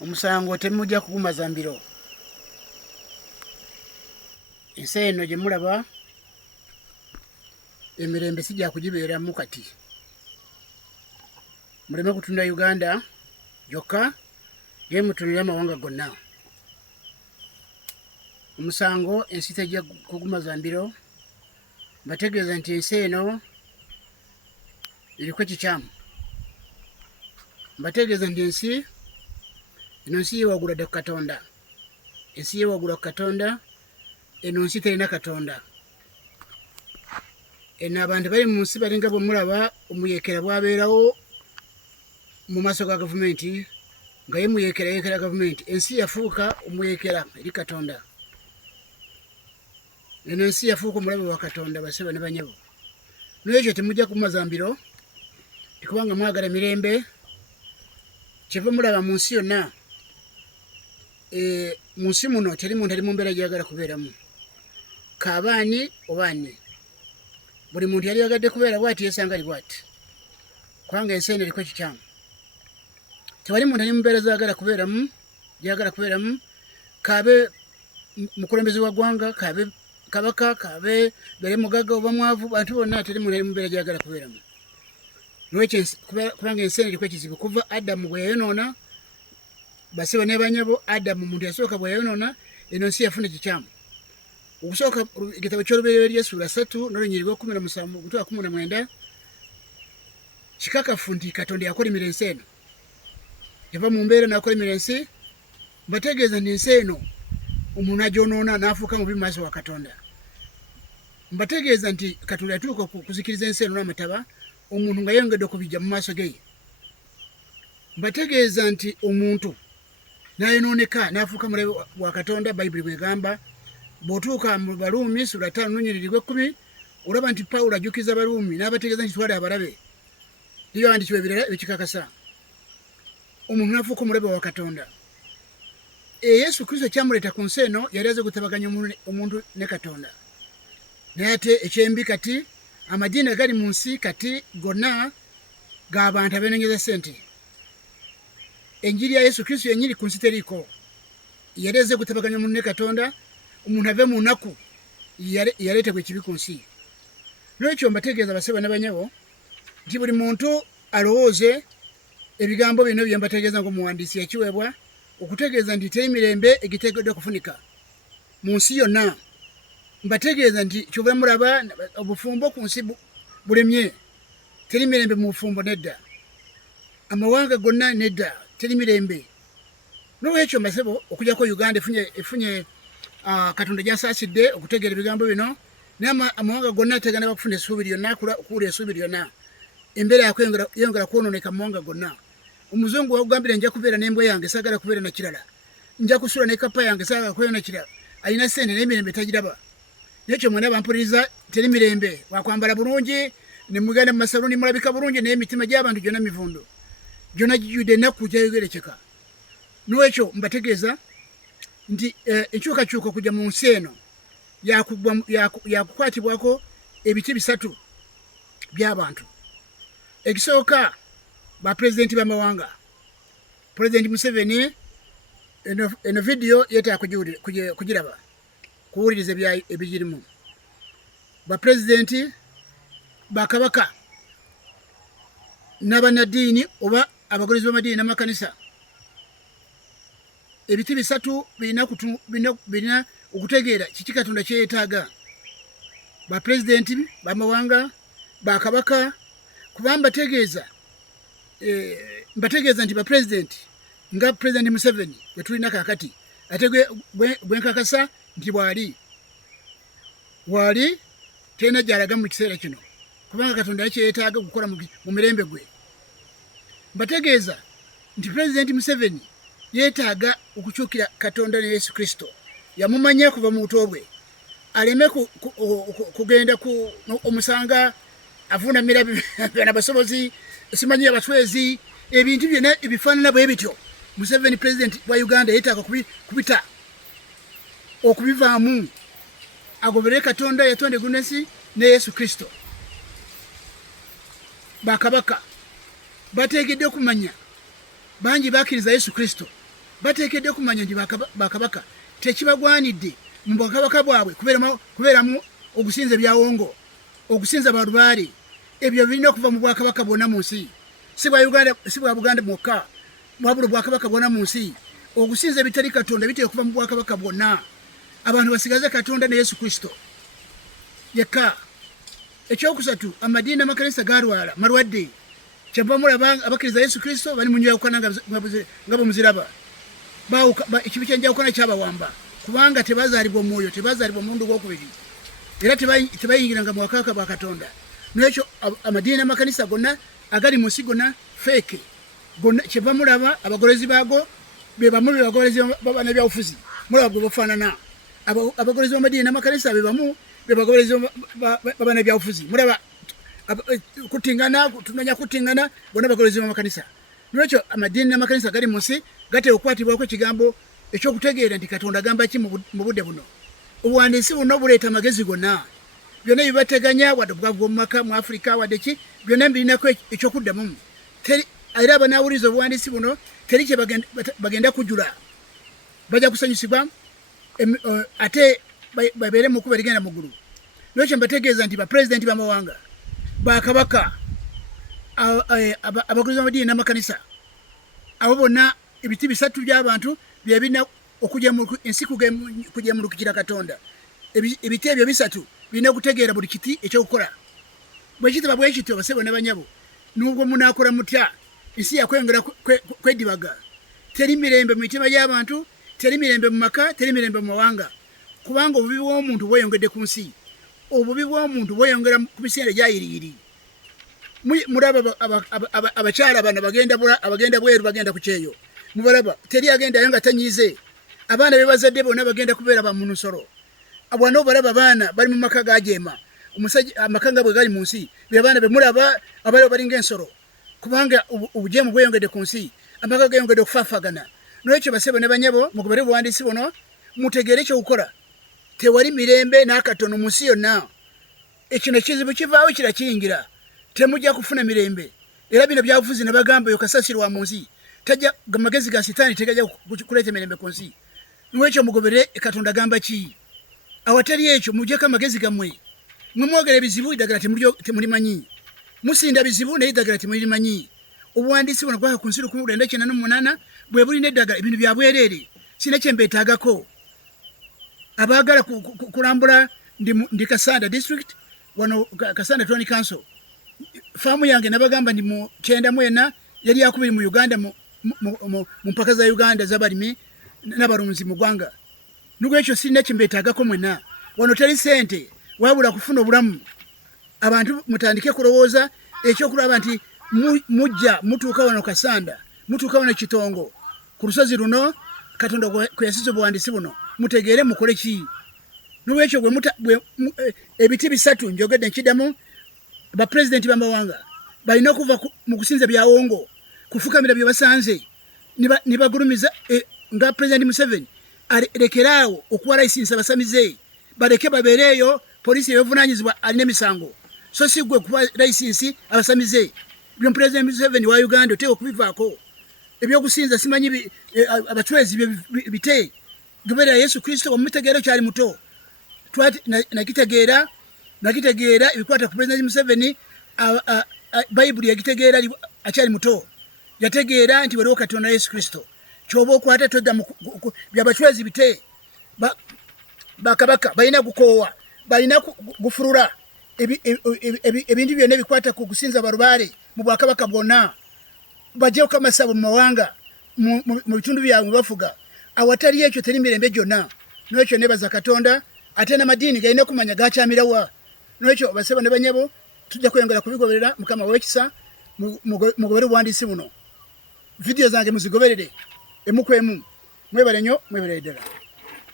Omusango temujja kugumaza mbiro. Ensi eno gye mulaba emirembe sijja kugibeeramu kati. Muleme kutunda Uganda gyokka, ye mutunire amawanga gonna. Omusango ensi tejja kugumaza mbiro. Mbategeeza nti ensi eno eriko ekikyamu. Mbategeeza nti ensi yeewagula dda ku Katonda. Ensi yeewagula ku Katonda, eno nsi terina Katonda. Eno abantu bali mu nsi balinga bwe mulaba omuyeekera bwabeerawo mu maaso ga gavumenti, nga ye muyeekera gavumenti. Ensi yafuuka omuyeekera eri Katonda. Eno ensi yafuuka omulabe wa Katonda, baseba ne banyabo. N'ekyo temujja kumaza mbiro, kubanga mwagala mirembe. Kyeva mulaba mu nsi yonna, mu nsi muno teri muntu ali mu mbeera gy'ayagala kubeeramu. Kaabaani oba ani. Buli muntu yali yagadde kubeera bw'ati yeesanga ali bw'ati. Kubanga ensi eno eriko ekikyamu. Tewali muntu ali mu mbeera gy'ayagala kubeeramu, kaabe mukulembeze wa ggwanga, kaabe kabaka, kaabe beere mugagga oba mwavu, bantu bonna teri muntu ali mu mbeera gy'ayagala kubeeramu. Kubanga ensi eno eriko ekizibu. Kuva Adamu bwe yayonoona, baseba ne banyabo, Adamu muntu yasooka bwe yayonoona, eno nsi yafuna ekikyamu. Okusooka igitabo ky'Olubereberye ssuula 3 n'olunyiriri lw'okuminamusanvu omutwe wa 19 kikakafu nti Katonda yakolimira ensi eno. Yava mu mbeera n'akolimira ensi. Mbategeeza nti ensi eno omuntu agyonoona n'afuuka mubi mu maaso wa Katonda. Mbategeeza nti Katonda yatuuka okuzikiriza ensi eno n'amataba, omuntu nga yeyongedde okubijja mu maaso ge. Mbategeeza nti omuntu n'ayonooneka n'afuuka mulabe wa Katonda. Bayibuli bw'egamba, bw'otuuka mu Baluumi ssuula 5 n'olunyiriri lw'e10, olaba nti Pawulo ajjukiza Abaluumi n'abategeeza nti twali abalabe. Eby'awandiikibwa ebirala ebikakasa. Omuntu n'afuuka omulabe wa Katonda. Yesu Kristo kyamuleeta ku nsi eno yali aze gutabaganya omuntu ne Katonda. Naye ate ekyembi kati, amadiini agali mu nsi kati gonna g'abantu abeenenyeza ssente. Enjiri ya Yesu Kristo yennyini ku nsi teriiko. Yali aze gutabaganya omuntu ne Katonda, omuntu ave mu nnaku yaleetebwa ekibi ku nsi. N'ekyo mbategeeza baseba ne banyabo nti buli muntu alowooze ebigambo bino bye mbategeeza ng'omuwandiisi yakiweebwa, okutegeeza nti teri mirembe egiteekeddwa kufunika mu nsi yonna. Mbategeeza nti kyova mulaba obufumbo ku nsi bulemye. Teri mirembe mu bufumbo nedda. Amawanga gonna nedda, teri mirembe. N'olwekyo mbasebo okujjako Uganda efunye Katonda gy'asaasidde okutegeera ebigambo bino, naye amawanga gonna tegana bakufuna essuubi lyonna, okuwulira essuubi lyonna. Embeera yongera kwonooneka mu mawanga gonna. Omuzungu wagambira nja kubeera n'embwa yange saagala kubeera na kirala. Nja kusula ne kapa yange saagala kubeera na kirala. Alina ssente n'emirembe tagiraba. N'ekyo mwena bampuliriza, teri mirembe. Wakwambala bulungi, ne mugenda mu masaluni mulabika bulungi, naye emitima gy'abantu gyonna mivundo. Gyonna gijjudde ennaku gyayogerekeka. N'ekyo mbategeeza nti enkyukakyuka okujja mu nsi eno yakukwatibwako ebiti 3 by'abantu. Ekisooka bapulezidenti b'amawanga. Pulezidenti Museveni eno vidiyo yeetaaga kugiraba, kuwuliriza ebigirimu. Bapulezidenti, bakabaka, n'abannaddiini oba abagolozi b'amadiini n'amakanisa. Ebiti 3 birina okutegeera kiki Katonda kyeyeetaaga. Bapulezidenti b'amawanga, bakabaka, kuba mbategeeza nti bapulezidenti nga Pulezidenti Museveni gwe tulina kaakati, ate gwenkakasa nti bw'ali terina gy'alaga mu kiseera kino, kubanga Katonda yakyeyeetaaga okukola mu mirembe gwe. Mbategeeza nti Pulezidenti Museveni yeetaaga okukyukira Katonda ne Yesu Kristo. Yamumanya kuva mu buto bwe, aleme kugenda omusanga avuunamira abasobozi, simanyi abaswezi, ebintu byonna ebifaanana bwe bityo. Museveni Pulezidenti wa Uganda yeetaaga kubita okubivaamu, agobere Katonda yatonda eggulu n'ensi ne Yesu Kristo. Bakabaka bateekeddwa okumanya, bangi bakkiriza Yesu Kristo, batekedde kumanya ndi bakabaka tekibagwanidde mu bakabaka bwabwe kubeeramu okusinza ebyawongo okusinza balubaale ebyo birina okuva mu bwakabaka bwonna mu nsi si bwa Buganda mwokka wabula bwakabaka bwonna mu nsi okusinza ebitali Katonda bitera okuva mu bwakabaka bwonna abantu basigaze Katonda ne Yesu Kristo yekka. Ekyokusatu amadiini n'amakanisa galwala malwadde kyava mulaba abakkiriza Yesu Kristo bali mu nywakana nga bamuziraba ekibi kyenjawukana kyabawamba kubanga tebazaalibwa omwoyo tebazaalibwa omundu gwokubiri era tebayingiranga mu wakaka bwa Katonda. Nekyo amadiini n'amakanisa gonna agali mu nsi gonna feeke gonna kyeva mulaba abagolezi baago be bamu be bagolezi babana byabufuzi mulaba gwe bafaanana abagolezi b'amadiini n'amakanisa be bamu be bagolezi babana byabufuzi mulaba kutingana tumenya kutingana bonna bagolezi b'amakanisa. Nekyo amadiini n'amakanisa gali mu nsi gateekwa okukwatibwako ekigambo ekyokutegeera nti Katonda agamba ki mu budde buno. Obuwandiisi buno buleeta amagezi gonna byonna bibateganya wadde obwavu mu maka mu Afrika wadde ki byonna birinako ekyokuddamu era abanaawuliza obuwandiisi buno teri kye bagenda kujula bajja kusanyusibwa ate babeere mu kuba ligenda mu ggulu. Nekyo mbategeeza nti bapulezidenti b'amawanga bakabaka abagolozi b'amadiini n'amakanisa abo bonna ebiti bisatu by'abantu byebirina okujja mu ensi kujemulukikira Katonda. Ebiti ebyo bisatu birina okutegeera buli kiti ekyokukola bwe kitaba bwe kityo basebo ne banyabo nubwo munaakola mutya ensi yakwengera kwedibaga teri mirembe mu mitima y'abantu teri mirembe mu maka teri mirembe mu mawanga kubanga obubi bw'omuntu bweyongedde ku nsi obubi bw'omuntu bweyongera ku biseera gyayiriyiri. Mulaba abakyala bano abagenda bweru bagenda ku kyeyo mubalaba teri agendayo nga tanyize abaana be bazadde bonna bagenda kubeera ba mu nsolo abwana obalaba abaana bali mu maka gajeema omusajja amaka nga bwe gali mu nsi be abaana be mulaba abali balinga ensolo kubanga obujeemu bweyongedde ku nsi amaka gayongedde okufaafagana. Nekyo basebo ne banyabo mugobere buwandiisi buno mutegeere ekyokukola tewali mirembe n'akatono mu nsi yonna ekino ekizibu kivaawo kira kiyingira temujja kufuna mirembe era bino byabufuzi ne bagamba yo kasasirwa mu nsi tajja magezi ga sitaani tegajja kuleeta mirembe ku nsi. Nekyo mugobere Katonda agamba ki awatali ekyo mujjeko amagezi gammwe mwe mwogera ebizibu eddagala temulimanyi musinda bizibu naye eddagala temulimanyi. Obuwandiisi buno gwaka ku nsi 1998 bwe bulina eddagala ebintu bya bwereere sina kye mbeetaagako abaagala kulambula ndi Kasanda district wano Kasanda County Council faamu yange nabagamba ndi mu 94 yali yakubiri mu Uganda mu mpaka za Uganda z'abalimi n'abalunzi mu ggwanga. Nubwo ekyo sirina kye mbeetaagako mwena wano teri ssente wabula kufuna obulamu abantu mutandike kulowooza ekyokulaba nti mujja mutuuka wano Kasanda mutuuka wano Kitongo ku lusozi luno Katonda kwe yasiza obuwandiisi buno mutegeere mukole ki. Nolwekyo ebiti bisatu njogedde nkiddamu bapulezidenti b'amawanga balina okuva mu kusinza byawongo kufukamira bye basanze ne bagulumiza nga Pulezidenti Museveni alekeraawo okuwa layisinsi abasamize baleke babeereeyo poliisi eyevunaanyizibwa alina emisango so si gwe kuba layisinsi abasamize byo Pulezidenti Museveni wa Uganda oteeka okubivaako ebyokusinza simanyi abachwezi bite goberera Yesu Kristo omumutegeera kyali muto nakitegeera ebikwata ku Pulezidenti Museveni Bayibuli yagitegeera akyali muto yategeera nti waliwo Katonda Yesu Kristo kyoba okwata todda byabachwezi bite bakabaka balina gukoowa balina gufurula ebintu byonna ebikwata ku kusinza balubaale mu bwakabaka bwonna bajjeeko kamasabo mu mawanga mu bitundu byabwe bafuga awatali ekyo teri mirembe gyonna. Nekyo nebaza Katonda ate n'amadiini galina kumanya gakyamirawa. Nekyo basebo ne banyabo tujja kweyongera kubigoberera Mukama w'ekisa mugobere obuwandiisi buno. Vidiyo zange muzigoberere emukwemu mwebale nnyo mwebale ddala.